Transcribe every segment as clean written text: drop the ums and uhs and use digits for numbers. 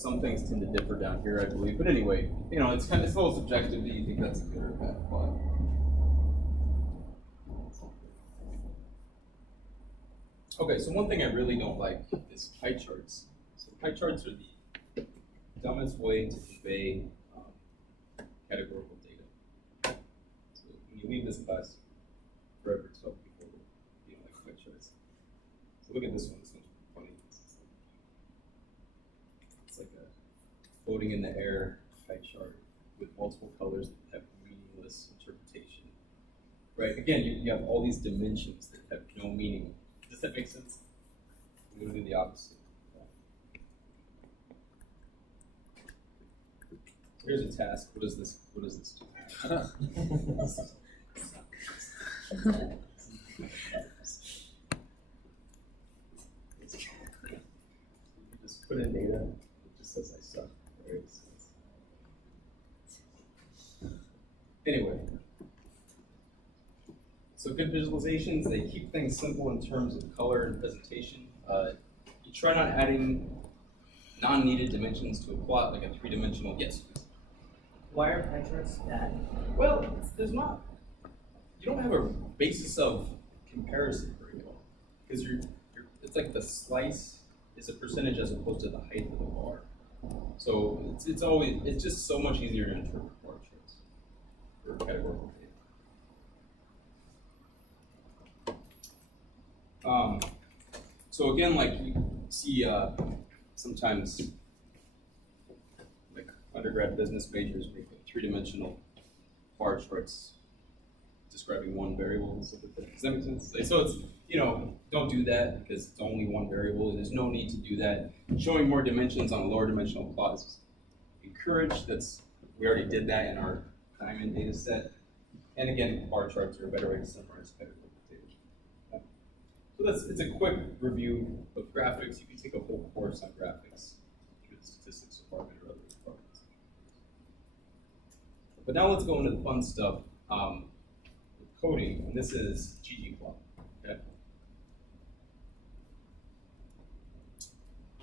some things tend to differ down here, I believe. But anyway, it's a little subjective. Do you think that's a good or bad plot? Okay, so one thing I really don't like is pie charts. So pie charts are the dumbest way to convey categorical data. So when you leave this class, forever tell people you don't like pie charts. So look at this one. This one's funny. It's like a floating in the air pie chart with multiple colors that have meaningless interpretation. Right? Again, you have all these dimensions that have no meaning. Does that make sense? I'm going to do the opposite. Here's a task. What does this do? You just put in data. It just says I suck. Right? Anyway. So good visualizations, they keep things simple in terms of color and presentation. You try not adding non-needed dimensions to a plot, like a three-dimensional, yes? Why are pie charts bad? Well, you don't have a basis of comparison very well. Because it's like the slice is a percentage as opposed to the height of the bar. So it's just so much easier to interpret bar charts for categorical data. So again, like you see sometimes like undergrad business majors make like three-dimensional bar charts describing one variable and stuff like that. Does that make sense? So it's, don't do that because it's only one variable. There's no need to do that. Showing more dimensions on a lower dimensional plot is encouraged. We already did that in our Diamond data set. And again, bar charts are a better way to summarize categorical data. So it's a quick review of graphics. You can take a whole course on graphics through the statistics department or other departments. But now let's go into the fun stuff with coding, and this is ggplot.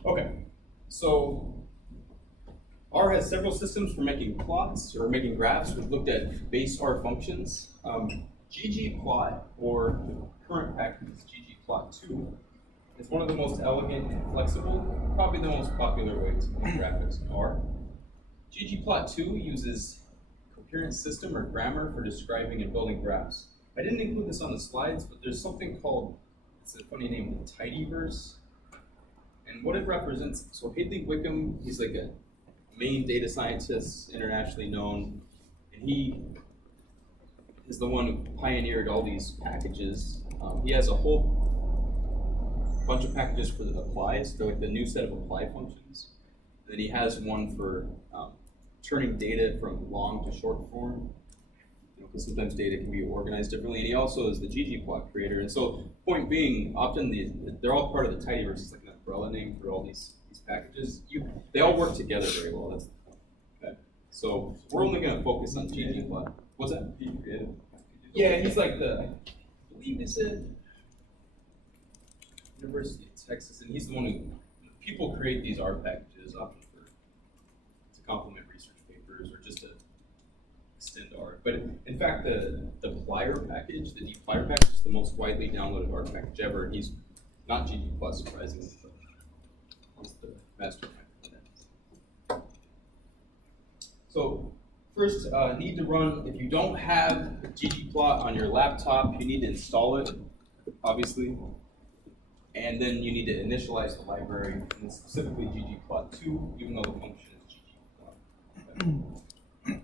Okay, so R has several systems for making plots or making graphs. We've looked at base R functions. ggplot, or current package ggplot2, is one of the most elegant and flexible, probably the most popular way to make graphics in R. ggplot2 uses coherent system or grammar for describing and building graphs. I didn't include this on the slides, but there's something called, it's a funny name, the tidyverse. And what it represents, so Hadley Wickham, he's like a main data scientist, internationally known, and he is the one who pioneered all these packages. He has a whole bunch of packages for the applies. They're like the new set of apply functions. And then he has one for turning data from long to short form, because sometimes data can be organized differently. And he also is the ggplot creator. And so, point being, often they're all part of the tidyverse. It's like an umbrella name for all these packages. They all work together very well. That's the point. Okay. So we're only going to focus on ggplot. What's that? Yeah, he's like I believe it's at University of Texas, and he's the one who people create these R packages often to complement research papers or just to extend R. But in fact, the plier package, the dplier package, is the most widely downloaded R package ever. And he's not ggplot, surprisingly, but he's the mastermind for that. So first, need to run, if you don't have ggplot on your laptop, you need to install it, obviously. And then you need to initialize the library, and specifically ggplot2, even though the function is ggplot. Okay.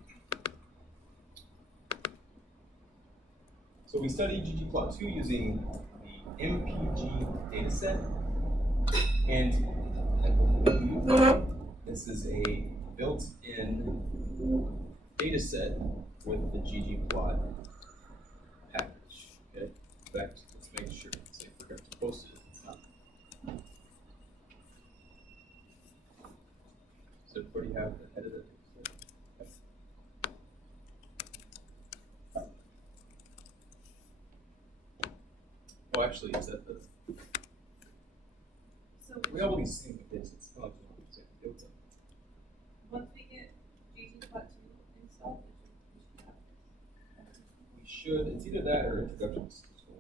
So we study ggplot2 using the MPG dataset, and I believe this is a built-in dataset with the ggplot package. Okay. In fact, let's make sure. Say I forgot to post it. It's not. Does everybody have the head of it? Well, actually, is that the? So We have all these things with this. It's not like it's up. should, it's either that or introduction to statistical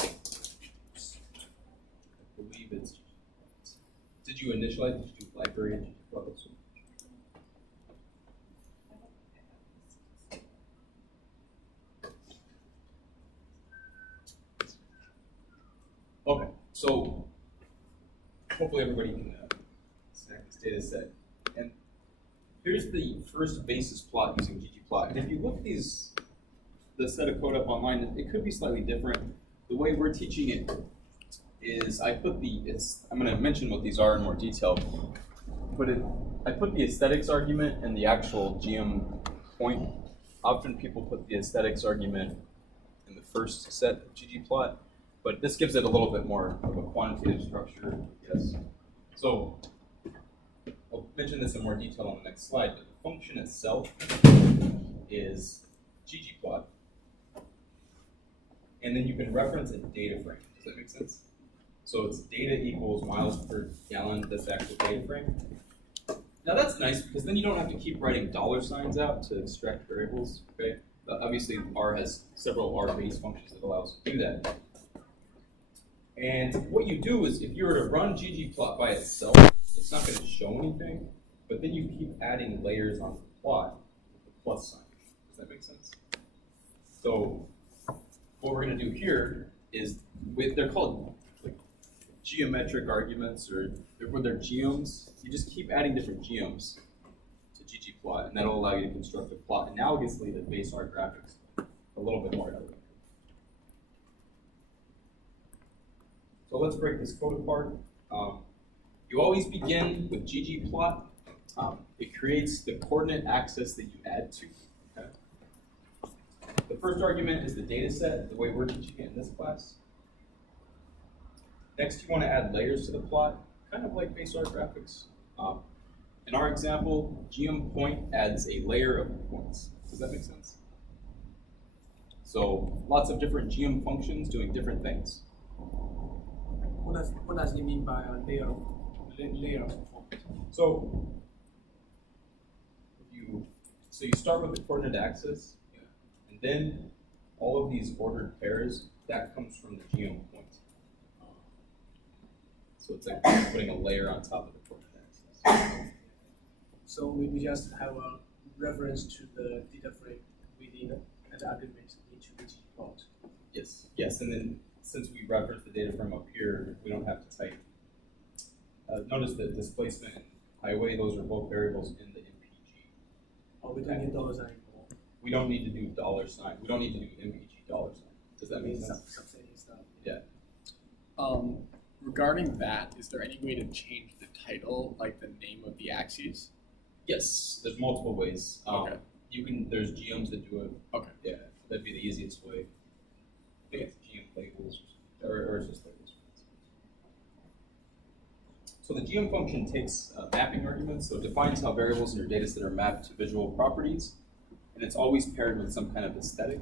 I believe it's, did you initialize, did you do library and levels? Okay, so hopefully everybody can snack this data set. And here's the first basis plot using ggplot. And if you look at the set of code up online, it could be slightly different. The way we're teaching it is I'm going to mention what these are in more detail, but I put the aesthetics argument and the actual GM point. Often people put the aesthetics argument in the first set of ggplot, but this gives it a little bit more of a quantitative structure, yes. So I'll mention this in more detail on the next slide, but the function itself is ggplot. And then you can reference a data frame. Does that make sense? So it's data equals miles per gallon, that's the actual data frame. Now that's nice because then you don't have to keep writing dollar signs out to extract variables, okay? Obviously R has several R-based functions that allow us to do that. And what you do is if you were to run ggplot by itself, it's not going to show anything, but then you keep adding layers on the plot with the plus sign. Does that make sense? So what we're going to do here is, they're called like geometric arguments, or when they're geoms, you just keep adding different geoms to ggplot, and that'll allow you to construct a plot analogously to base R graphics, a little bit more elegant. So let's break this code apart. You always begin with ggplot. It creates the coordinate axis that you add to. Okay? The first argument is the data set, the way we're teaching it in this class. Next, you want to add layers to the plot, kind of like base R graphics. In our example, GM point adds a layer of points. Does that make sense? So lots of different GM functions doing different things. What does it mean by a layer of point? So you start with the coordinate axis, and then all of these ordered pairs, that comes from the GM point. So it's like putting a layer on top of the coordinate axis. So we just have a reference to the data frame within the argument into the ggplot. Yes, and then since we reference the data from up here, we don't have to type. Notice that displacement and highway, those are both variables in the MPG. Oh, we don't need dollar sign anymore. We don't need to do dollar sign. We don't need to do MPG dollar sign. Does that make sense? Subsetting stuff. Yeah. Regarding that, is there any way to change the title, like the name of the axes? Yes, there's multiple ways. Okay. There's GMs that do it. Okay. Yeah, that'd be the easiest way. I think it's GM labels or it's just labels. So the GM function takes mapping arguments, so it defines how variables in your data set are mapped to visual properties, and it's always paired with some kind of aesthetic.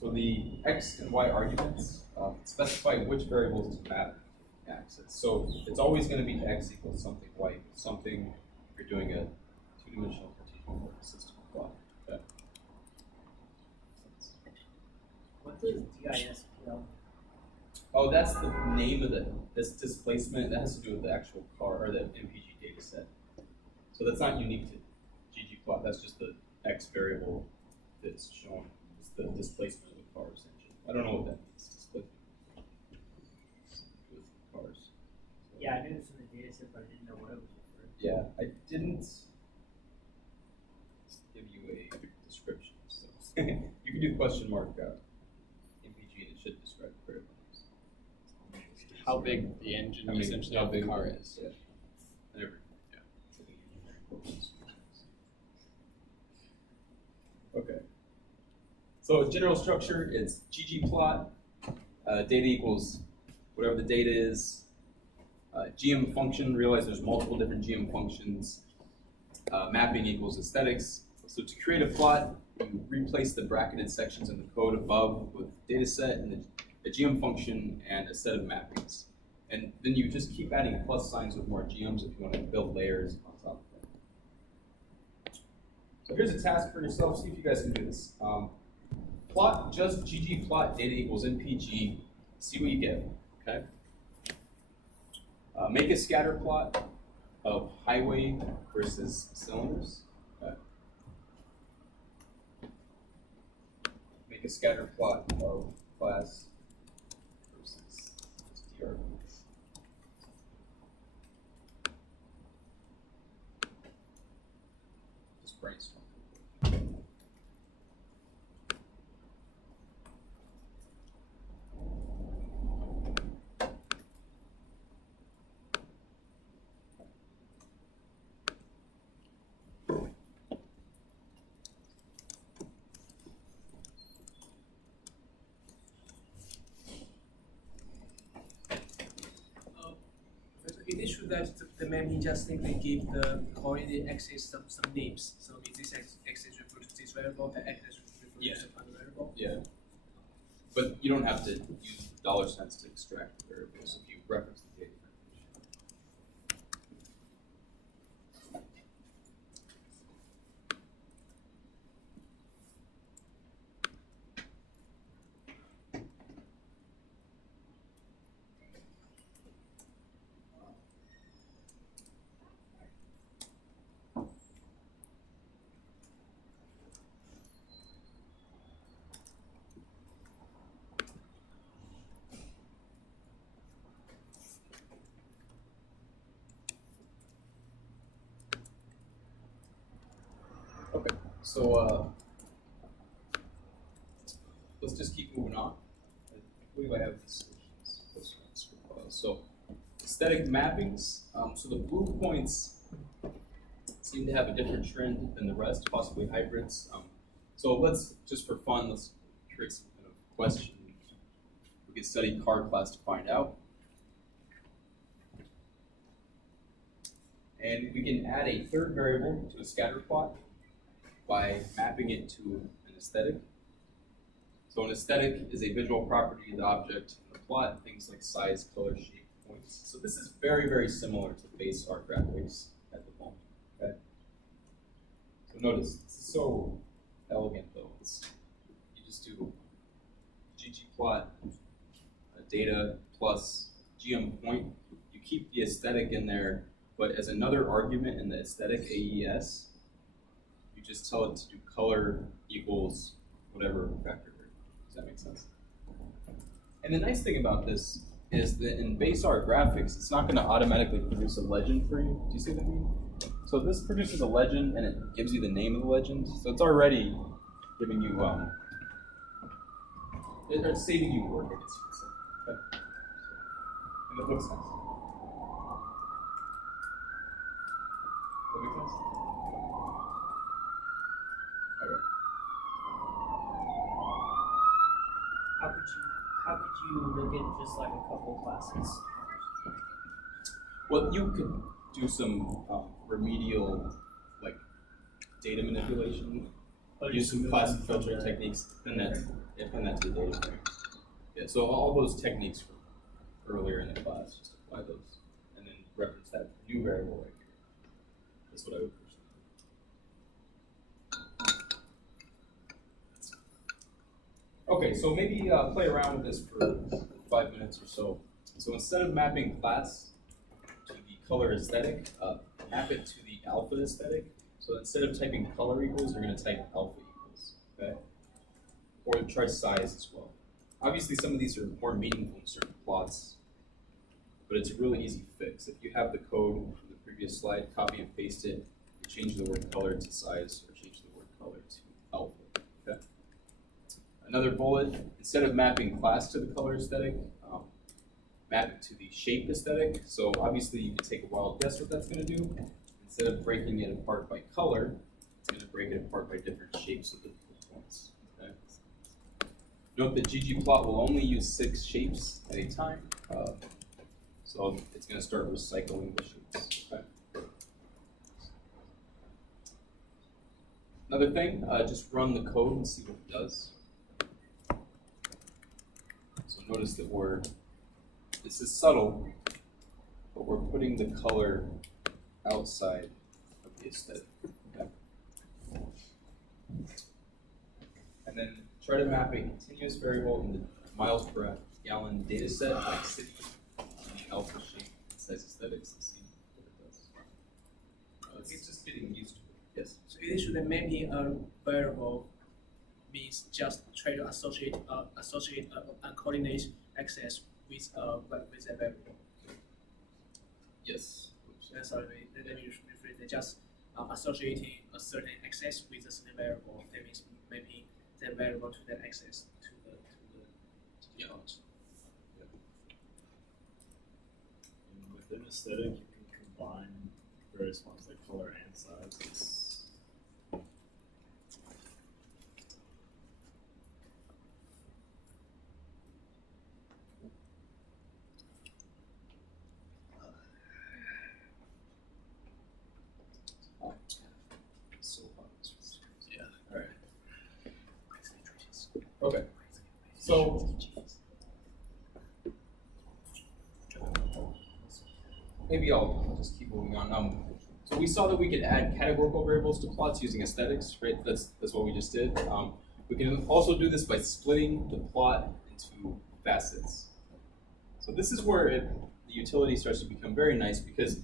So the X and Y arguments specify which variables to map to axis. So it's always going to be X equals something, Y equals something, if you're doing a two-dimensional Cartesian system plot. Okay. What does DISPL? Oh, that's the name of this displacement. That has to do with the actual car or the MPG data set. So that's not unique to ggplot. That's just the X variable that's shown. It's the displacement of the car, essentially. I don't know what that means. Displacement with cars. Yeah, I knew this in the data set, but I didn't know what it was referring to. Yeah, I didn't give you a description. So you can do question mark MPG, and it should describe the variable. How big the engine essentially how of the big car it is. Yeah. And everything. Yeah. Okay. So general structure is ggplot, data equals whatever the data is. GM function, realize there's multiple different GM functions. Mapping equals aesthetics. So to create a plot, you replace the bracketed sections in the code above with data set and the GM function and a set of mappings. And then you just keep adding plus signs with more GMs if you want to build layers on top of So here's a task for yourself. See if you guys can do this. Plot just ggplot data equals npg. See what you get. Okay. Make a scatter plot of highway versus cylinders. Okay. Make a scatter plot of class versus SDR. Just brainstorm. It is true that the map just simply give the coordinate axis some names. So if this axis refer to this variable, the axis refer to some other variable. Yeah. But you don't have to use $signs to extract the variables if you reference the data. Okay, so let's just keep moving on. I believe I have the solutions. So aesthetic mappings. So the blue points seem to have a different trend than the rest, possibly hybrids. So let's, just for fun, let's create some kind of question. We can study car class to find out. And we can add a third variable to a scatter plot by mapping it to an aesthetic. So an aesthetic is a visual property of the object in the plot, things like size, color, shape, points. So this is very, very similar to base art graphics at the moment. Okay. So notice, this is so elegant though. You just do ggplot data plus gm point. You keep the aesthetic in there, but as another argument in the aesthetic AES, you just tell it to do color equals whatever vector. Does that make sense? And the nice thing about this is that in base art graphics, it's not going to automatically produce a legend for you. Do you see what I mean? So this produces a legend and it gives you the name of the legend. So it's already giving you, it's saving you work, I guess you could say. Okay. And it looks nice. Does that make sense? Okay. How could you look at just like a couple classes? Well, you could do some remedial, like, data manipulation, use some classic filtering techniques, and append that to the data frame. Yeah, so all those techniques from earlier in the class, just apply those, and then reference that new variable right here. That's what I would personally do. Okay, so maybe play around with this for 5 minutes or so. So instead of mapping class to the color aesthetic, map it to the alpha aesthetic. So instead of typing color equals, you're going to type alpha equals, okay? Or try size as well. Obviously, some of these are more meaningful in certain plots, but it's a really easy fix. If you have the code from the previous slide, copy and paste it, change the word color to size, or change the word color to alpha, okay? Another bullet, instead of mapping class to the color aesthetic, map it to the shape aesthetic. So obviously you can take a wild guess what that's going to do. Instead of breaking it apart by color, it's going to break it apart by different shapes of the points. Okay? Note that ggplot will only use 6 shapes at a time. So it's going to start recycling the shapes. Okay? Another thing, just run the code and see what it does. So notice that this is subtle, but we're putting the color outside of the aesthetic. Okay? And then try to map a continuous variable in the miles per gallon data set like city, alpha shape, size aesthetics, and see what it does. It's just getting used to it. Yes. So it is that mapping a variable means just try to associate a coordinate access with a variable. Yes. Sorry, let me rephrase it. Just associating a certain access with a certain variable. That means mapping that variable to that access to the plot. And within aesthetic, you can combine various ones like color and size. So fun. Yeah. All right. Okay. So maybe I'll just keep moving on. So we saw that we could add categorical variables to plots using aesthetics, right? That's what we just did. We can also do this by splitting the plot into facets. So this is where the utility starts to become very nice because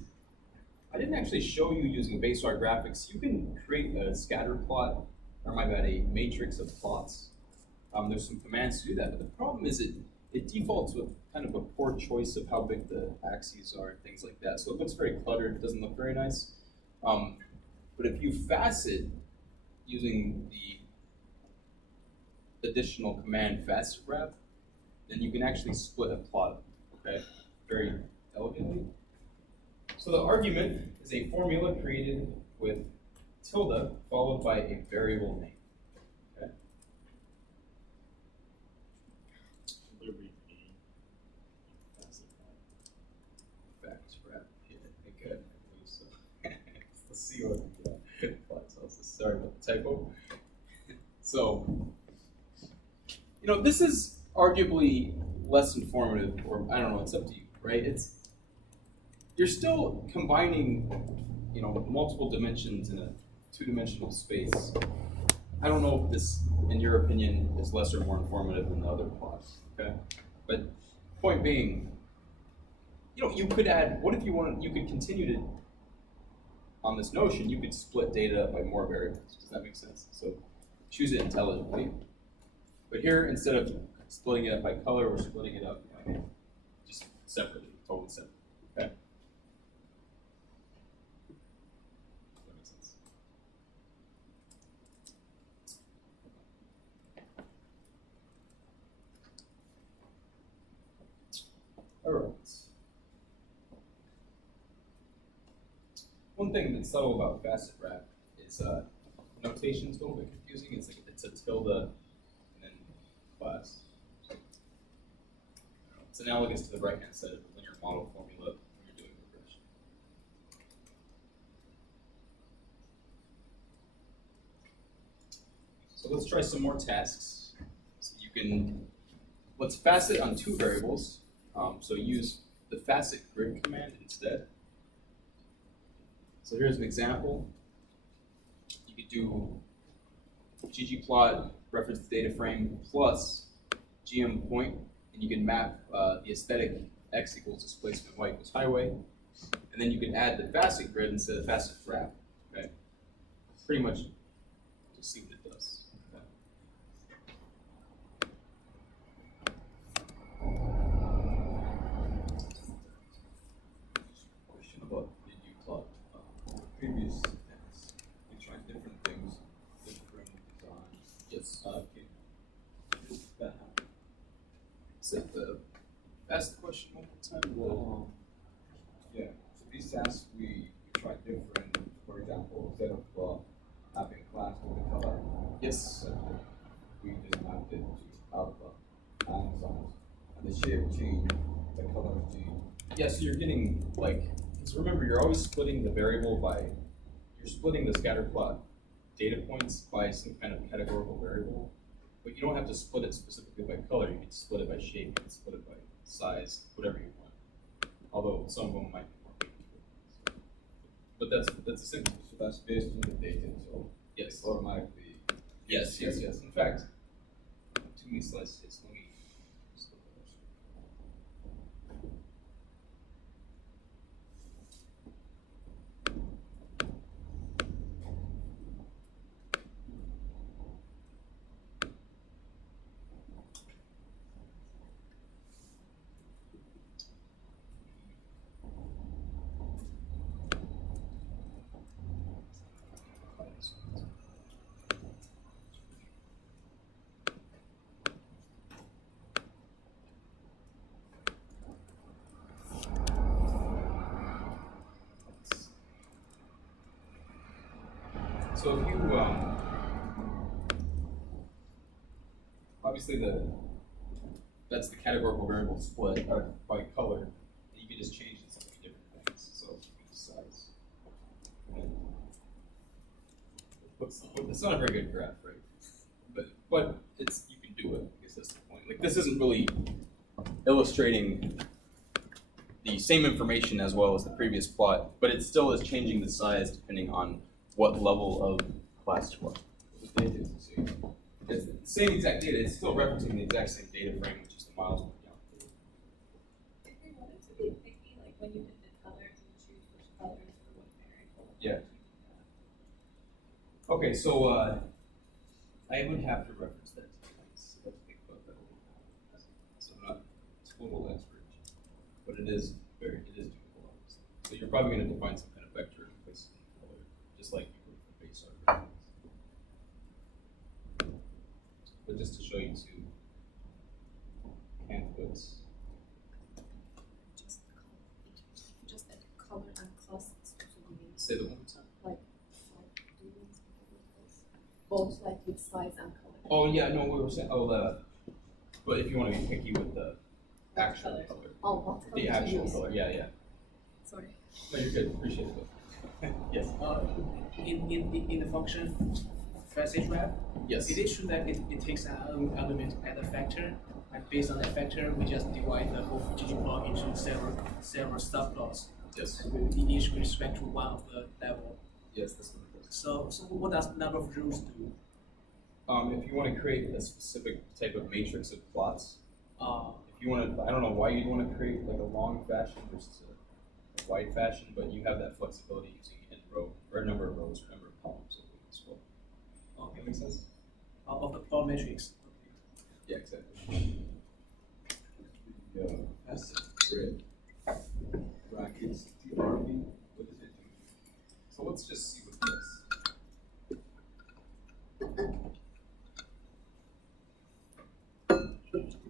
I didn't actually show you using base R graphics. You can create a scatter plot, or my bad, a matrix of plots. There's some commands to do that, but the problem is it defaults with kind of a poor choice of how big the axes are and things like that. So it looks very cluttered, it doesn't look very nice. But if you facet using the additional command facet wrap, then you can actually split a plot, okay, very elegantly. So the argument is a formula created with tilde followed by a variable name. Okay. There would be any facet Facts wrap. Yeah, okay. I believe so. Let's see what the plot tells us. Sorry about the typo. So, this is arguably less informative, or I don't know. It's up to you, right? You're still combining, multiple dimensions in a two-dimensional space. I don't know if this, in your opinion, is less or more informative than the other plots, okay? But point being, you could add, what if you wanted, you could continue to, on this notion, you could split data up by more variables. Does that make sense? So choose it intelligently. But here, instead of splitting it up by color, we're splitting it up just separately, totally separate, okay? That makes sense. All right. One thing that's subtle about facet wrap is notations don't get confusing. It's a tilde and then class. It's analogous to the right-hand side of the linear model formula when you're doing regression. So let's try some more tasks. So let's facet on two variables. So use the facet grid command instead. So here's an example. You could do ggplot, reference the data frame, plus gm point, and you can map the aesthetic x equals displacement y equals highway. And then you can add the facet grid instead of facet wrap. Okay? Pretty much to see what it does. Okay? Question about did you plot previous tests? You tried different things, different designs. Yes. Can that happen? Ask the question one more time. Well, yeah. So these tasks we tried different. For example, instead of having class with the color, Yes. we just mapped it to alpha and size, and the shape changed, the color changed. Yeah, so you're getting because remember, you're always splitting the variable you're splitting the scatter plot data points by some kind of categorical variable, but you don't have to split it specifically by color. You can split it by shape, you can split it by size, whatever you want. Although some of them might be more meaningful. But that's the simple. So that's based on the data, so Yes. it's automatically Yes, yes, yes. In fact, too many slides. Yes, let me. So if you obviously that's the categorical variable split by color, and you can just change it to different things. So size. It's not a very good graph, right? But it's you can do it. I guess that's the point. Like this isn't really illustrating the same information as well as the previous plot, but it still is changing the size depending on what level of class you are. The data is the same. It's the same exact data. It's still referencing the exact same data frame, which is the miles per gallon. If we wanted to be picky, like when you did the colors, you choose which colors for what variable. Yeah. Okay, so I would have to reference that. So let's think about that a little bit. So I'm not a total expert, but it is doable. Obviously. So you're probably going to define some kind of vector in place of color, just like you would for base art. But just to show you two candidates. Just like color and class exclusively. Say the one more time. Like do you mean something like this? Both like with size and color. Oh yeah, no, we were saying but if you want to be picky with the actual Colors. color. Oh, what color The to actual use? color, yeah. Sorry. No, you're good, appreciate it. Yes. In the function passage wrap, Yes. it is true that it takes an argument at a factor, and based on that factor, we just divide the whole GG plot into several subplots. Yes. And we each with respect to one of the level. Yes, that's what it does. So what does number of rows do? If you want to create a specific type of matrix of plots, Uh, if you want to, I don't know why you'd want to create like a long fashion versus a wide fashion, but you have that flexibility using n row or a number of rows or number of columns as well. okay. That makes sense? Of the plot matrix. Yeah, exactly. That's grid. Brackets, TRB, what does it do? So let's just see what this.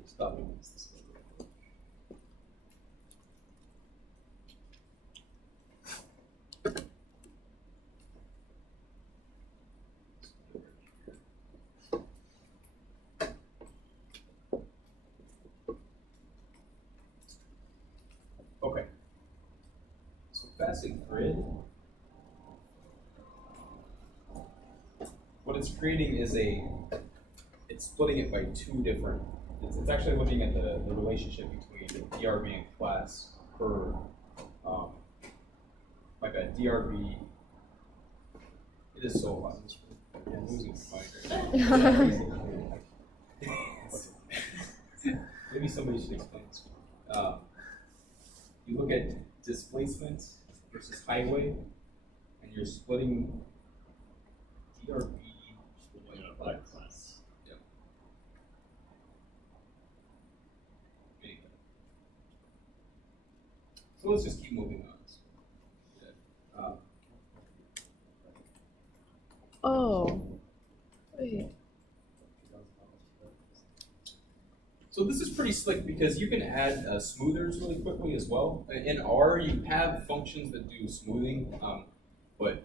Stop it. Okay. So facet grid. What it's creating is it's splitting it by two different, it's actually looking at the relationship between the DRB and class per, my bad, DRB, it is so hot. I'm losing my mind. Maybe somebody should explain this. You look at displacement versus highway, and you're splitting DRB By class. Yep. Anyway. So let's just keep moving on. Oh. Wait. So this is pretty slick because you can add smoothers really quickly as well. In R, you have functions that do smoothing, but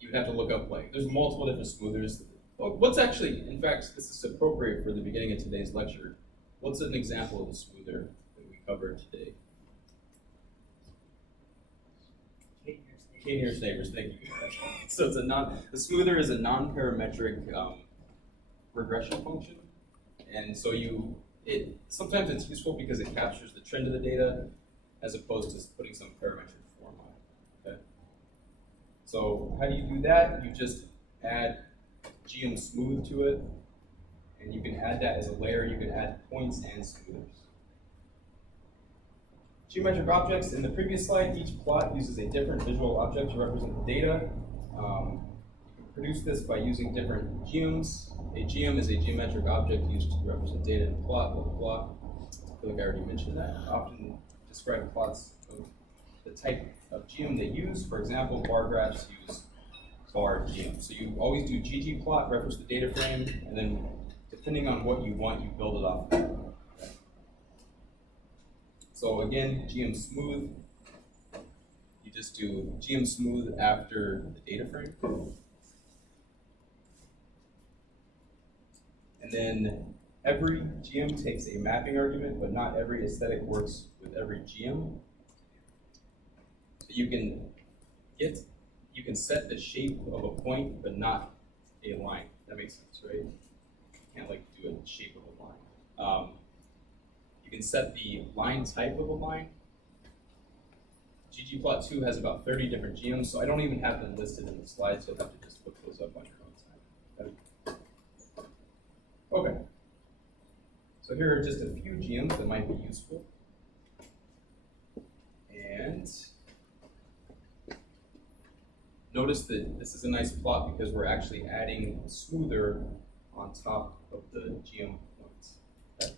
you have to look up there's multiple different smoothers. What's actually, in fact, this is appropriate for the beginning of today's lecture. What's an example of a smoother that we covered today? K-nearest neighbors, thank you. So it's a smoother is a non-parametric regression function, and so sometimes it's useful because it captures the trend of the data as opposed to putting some parametric form on it. Okay. So how do you do that? You just add GM smooth to it, and you can add that as a layer. You can add points and smoothers. Geometric objects, in the previous slide, each plot uses a different visual object to represent the data. You can produce this by using different geoms. A geom is a geometric object used to represent data in a plot, blah, blah, blah. I feel like I already mentioned that. I often describe plots of the type of geom they use. For example, bar graphs use bar geom. So you always do ggplot, reference the data frame, and then depending on what you want, you build it off of that. Okay. So again, GM smooth, you just do GM smooth after the data frame. And then every GM takes a mapping argument, but not every aesthetic works with every GM. So you can set the shape of a point, but not a line. That makes sense, right? You can't like do a shape of a line. You can set the line type of a line. ggplot2 has about 30 different GMs, so I don't even have them listed in the slides. You'll have to just look those up on your own time. Okay. So here are just a few GMs that might be useful. And notice that this is a nice plot because we're actually adding a smoother on top of the GM points. Okay.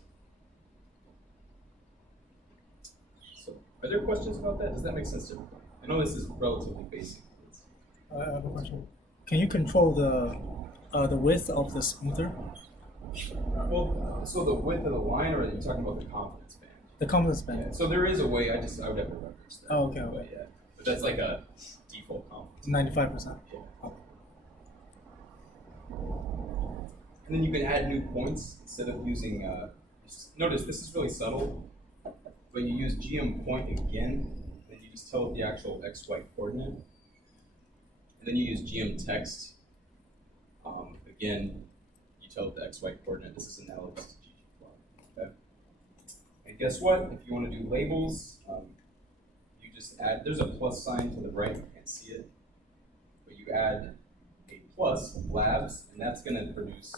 So, are there questions about that? Does that make sense to everybody? I know this is relatively basic. I have a question. Can you control the width of the smoother? Well, so the width of the line, or are you talking about the confidence band? The confidence band. Yeah, so there is a way. I would have to reference that. Oh, okay. But yeah, but that's like a default confidence. 95%. Yeah. And then you can add new points instead of using. Notice this is really subtle, but you use GM point again, then you just tell it the actual XY coordinate, and then you use GM text. Again, you tell it the XY coordinate. This is analogous to ggplot. Okay. And guess what? If you want to do labels, you just add. There's a plus sign to the right. You can't see it, but you add a plus labs, and that's going to produce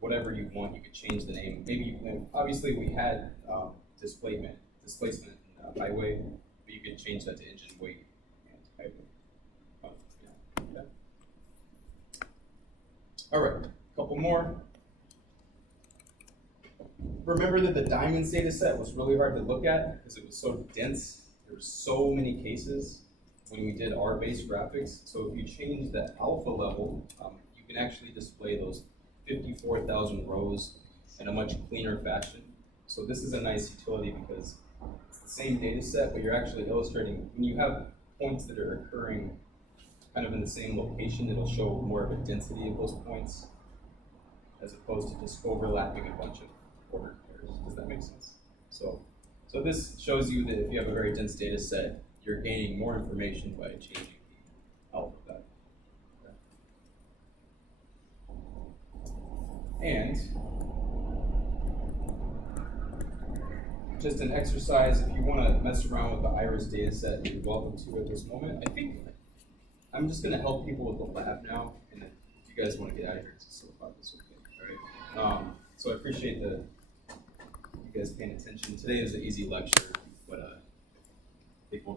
whatever you want. You could change the name. Maybe obviously we had displacement in highway, but you could change that to engine weight and highway. Yeah. Okay. All right, a couple more. Remember that the diamonds data set was really hard to look at because it was so dense. There were so many cases when we did R-based graphics. So if you change the alpha level, you can actually display those 54,000 rows in a much cleaner fashion. So this is a nice utility because it's the same data set, but you're actually illustrating, when you have points that are occurring kind of in the same location, it'll show more of a density of those points as opposed to just overlapping a bunch of ordered pairs. Does that make sense? So this shows you that if you have a very dense data set, you're gaining more information by changing the alpha value. Okay. And just an exercise, if you want to mess around with the iris data set, you're welcome to at this moment. I think I'm just going to help people with the lab now, and then if you guys want to get out of here, it's just so far this okay. All right. So I appreciate you guys paying attention. Today is an easy lecture, but I think we'll